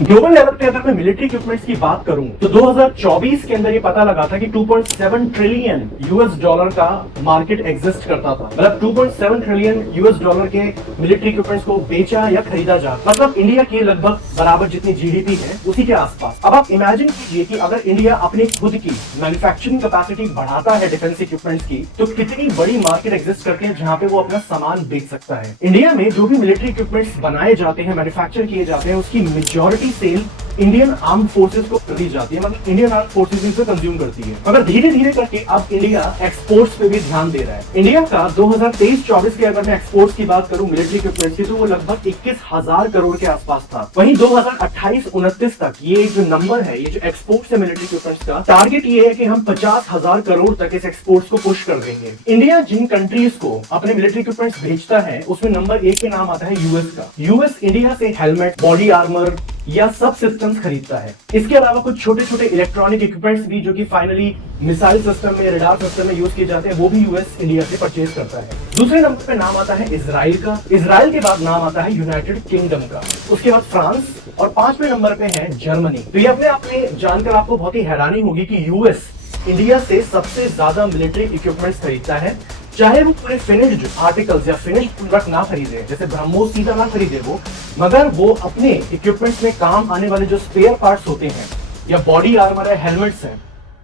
Global level पे अगर मैं मिलिट्री इक्विपमेंट्स की बात करूं तो 2024 के अंदर ये पता लगा था कि 2.7 ट्रिलियन यूएस डॉलर का मार्केट एग्जिस्ट करता था। मतलब 2.7 ट्रिलियन यूएस डॉलर के मिलिट्री इक्विपमेंट्स को बेचा या खरीदा जा, मतलब इंडिया की लगभग बराबर जितनी जीडीपी है उसी के आसपास। अब आप इमेजिन कीजिए कि अगर इंडिया अपनी खुद की मैन्युफैक्चरिंग कैपेसिटी बढ़ाता है डिफेंस इक्विपमेंट्स की, तो कितनी बड़ी मार्केट एग्जिस्ट करती है जहां पे वो अपना सामान बेच सकता है। इंडिया में जो भी मिलिट्री इक्विपमेंट्स बनाए जाते हैं, मैन्युफैक्चर किए जाते हैं, उसकी majority sale Indian arm forces को दी जाती है, मतलब इंडियन आर्म फोर्सेस इसे कंज्यूम करती है। मगर धीरे धीरे करके अब इंडिया एक्सपोर्ट्स पे भी ध्यान दे रहा है। इंडिया का 2023-24 के अगर मैं एक्सपोर्ट्स की बात करूं मिलिट्री इक्विपमेंट्स की, तो वो लगभग 21,000 करोड़ के आसपास था। वहीं 2028-29 तक ये जो नंबर है, ये जो एक्सपोर्ट्स है मिलिट्री इक्विपमेंट्स का, टारगेट ये है कि हम 50,000 करोड़ तक इस एक्सपोर्ट्स को पुश कर देंगे। इंडिया जिन कंट्रीज को अपने मिलिट्री इक्विपमेंट्स भेजता है उसमें नंबर 1 के नाम आता है यूएस का। यूएस इंडिया से हेलमेट, बॉडी आर्मर या सब सिस्टम्स खरीदता है। इसके अलावा कुछ छोटे छोटे इलेक्ट्रॉनिक इक्विपमेंट्स भी जो कि फाइनली मिसाइल सिस्टम में, रडार सिस्टम में यूज किए जाते हैं, वो भी यूएस इंडिया से परचेज करता है। दूसरे नंबर पे नाम आता है इजराइल का। इजराइल के बाद नाम आता है यूनाइटेड किंगडम का, उसके बाद फ्रांस, और 5वें नंबर पे है जर्मनी। तो ये अपने आप में जानकर आपको बहुत ही हैरानी होगी कि यूएस इंडिया से सबसे ज्यादा मिलिट्री इक्विपमेंट्स खरीदता है। चाहे वो पूरे फिनिश्ड आर्टिकल्स या फिनिश्ड प्रोडक्ट ना खरीदे, जैसे ब्रह्मोस सीधा ना खरीदे वो, मगर वो अपने इक्विपमेंट्स में काम आने वाले जो स्पेयर पार्ट्स होते हैं या बॉडी आर्मर है, हेलमेट्स हैं,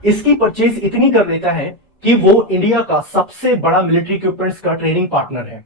इसकी परचेज इतनी कर लेता है कि वो इंडिया का सबसे बड़ा मिलिट्री इक्विपमेंट्स का ट्रेडिंग पार्टनर है।